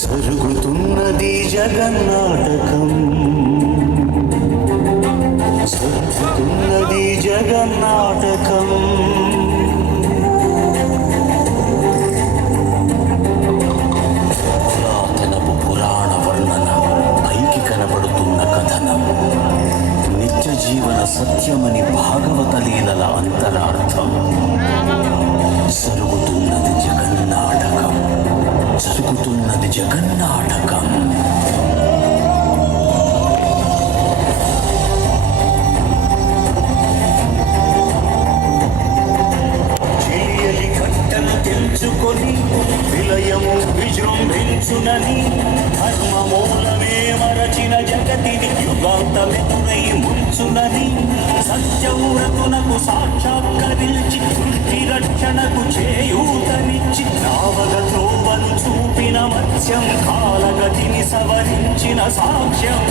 జరుగుతున్నది జగన్నాటకం, జరుగుతున్నది జగన్నాటకం. పురాతనపు పురాణ వర్ణన, పైకి కనబడుతున్న కథనం, నిత్య జీవన సత్యమని భాగవత లీలల అంతరార్థం. జరుగుతున్నది జగన్నాటకం, జరుగుతున్నది జగన్నాటకం. చెలియలి కట్టను తెలుసుకొని విలయము విజృంభించునని, ధర్మమూలమే మరచిన జగతిని యుగాంతమెదురై ముంచునని, సత్యవ్రతునకు సాక్షాత్కరించి సృష్టి రక్షణకు చేయూతనిచ్చి నావగ త్రోవను చూపిన మత్స్యం, కాలగతిని సవరించిన సాక్ష్యం.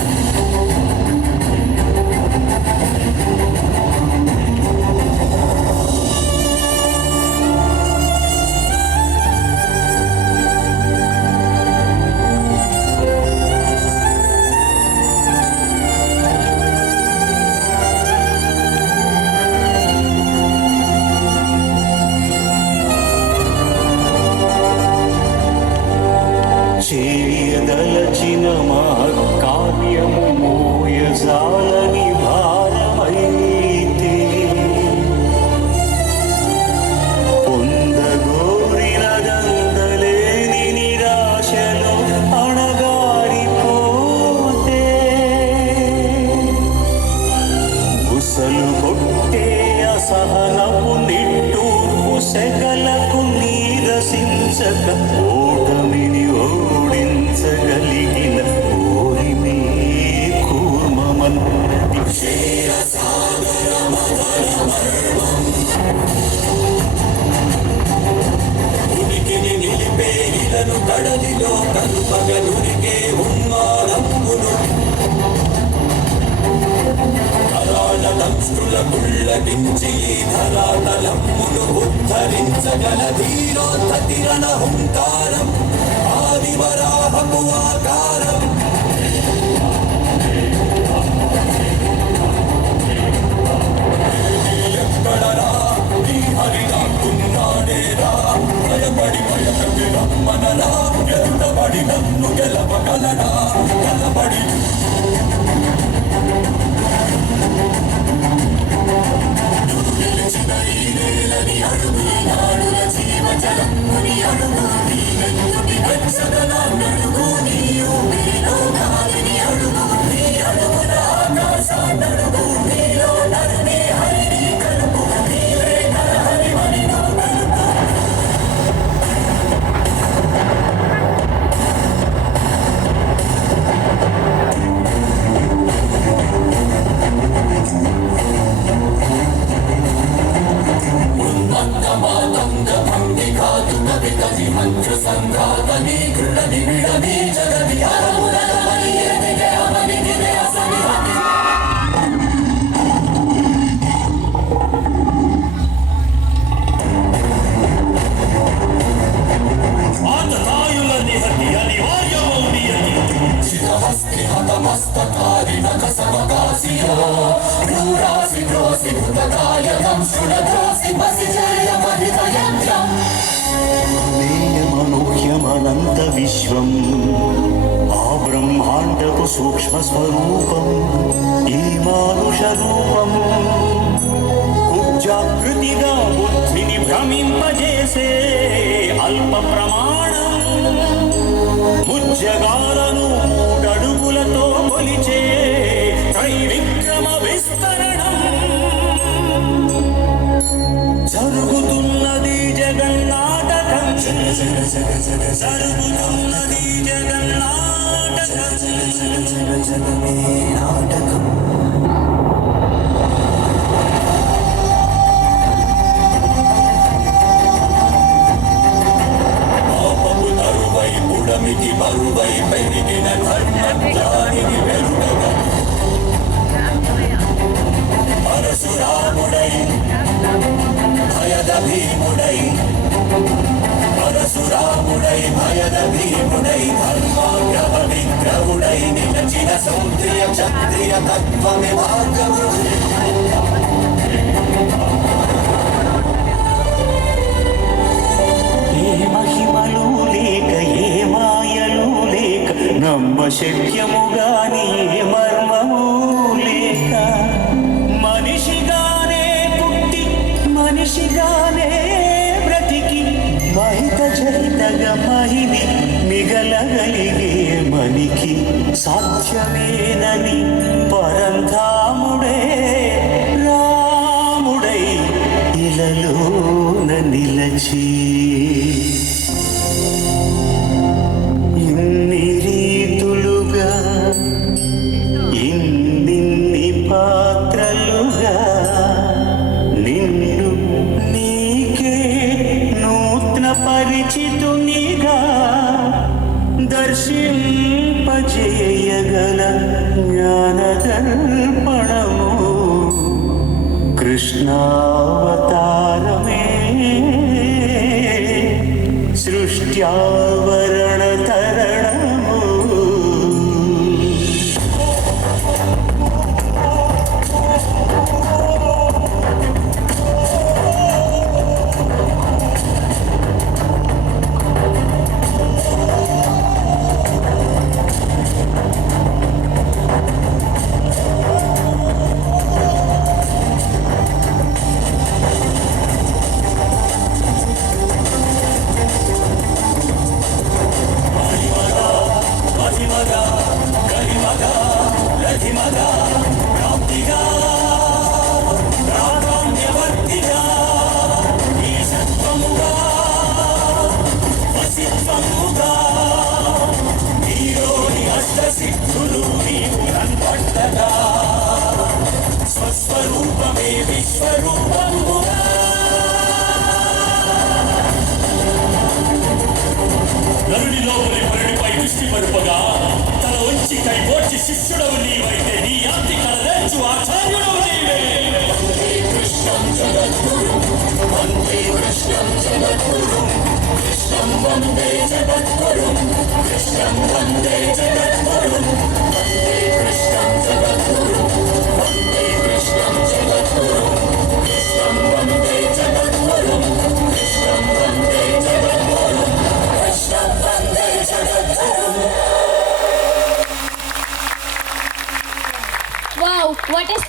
చేయదలచిన మా కార్యము మోయజాలని భారమైతే, పొందగోరినదందలేని నిరాశలో అణగారిపోతే, బుసలు కొట్టే అసహనపు నిట్టూర్పు సెగలకు నీరసించక, ఓటమిని ఓడించగలిగిన ఓరిమే కూర్మమన్. ఉనికిని నిలిపే ఇలను కడలిలో కలుపగలురికే ఉన్మాదమును, కరాళ దంష్టుల గుళ్ళగించి ధరాతలమ్మును ఉద్ధరించగల ధీరోద్ధతిరణ హుంకారం, ఆదివరాహపు ఆకారం. ఎక్కడరా నీ హరినాకున్నాడేరా, భయపడి భయపడి రమ్మనరా, ఎదుటబడి నన్ను గెలవగలడా, గెలబడి నిలిచిన ఈ నేలని అడుగు, నాడుల జీవజలముని అడుగు, నీ నెత్తుటి వెచ్చదల నడుగు, నీ ఊపిరిలో గాలిని అడుగు, నీ అడుగుల ఆకాశాన్నడుగు, నీలో నరుని హరిని కలుపు, నీవే నరహరి మని కలుపు. ఉన్మత్తమాతంగ భంగి ఘాతుక వికసి మంత్ర సంఘాతని కృడని విడని జగది అరమురమని ఎదిగే అమని గిరే అసని హతి. ఆతతాయుల నిహతి అనివార్యమౌ నియతి, చితహస్తి హతమస్తకారిణ కసవకాసియో, క్రూరాసి ద్రోసి హృతకాయకం శృణద్రోసి బసి జయమహితయంత్రం. మేయమనూహ్యమనంత విశ్వం, ఆ బ్రహ్మాండపు సూక్ష్మ స్వరూపం, ఈ మానుష రూపం ఉజ్జాకృతిగా బుద్ధిని భ్రమింపజేసే అల్ప ప్రమాణం, ముజ్జగాలను మూడడుగులతో కొలిచే త్రైవిక్రమ విస్తరణం. జరుగుతున్నది జగన్నాటకం, జరుగుతున్నది జగన్నాటకం, జగమే నాటకం. పాపపు తరువై పుడమికి బరువై పెరిగిన ధర్మజ్ఞానికి వెలుగగా, పరశురాముడై భయద భీముడై, పరశురాముడై భయద భీముడై ధర్మాగ్రహ విగ్రహుడై నిలచిన సౌందర్య క్షత్రియ తత్వమే భాగవుడు మహిమలు లేక ఏ మాయలు లేక నమ్మ శక్యముగాని ఏ మర్మము లేక మనిషిగానే పుట్టి మనిషిగానే బ్రతికి మహిత చరితగా మహిని మిగలగలిగే మనికి సాధ్యమేనని పరంధాముడే రాముడై ఇలలోన నిలచి ఇన్ని రీతులుగా ఇన్ని పాత్రలుగా నిన్ను నీకే నూతన పరిచితునిగా దర్శింపజేయగల జ్ఞానదర్పణము కృష్ణావతారమే సృష్ట్యావరణ తరణము స్వస్వరూపమే విశ్వరూపముగా నరుడి లోపలి పరుడిపై దృష్టి మరుపగా తల వంచి కై పోర్చి శిష్యుడవు నీవైతే నీ ఆంతి కలలేచు ఆచార్యుడవు నీవే కృష్ణం జగద్గురు వందే కృష్ణం జగద్గురు కృష్ణం వందే జగద్గురు కృష్ణం వందే జగద్గురు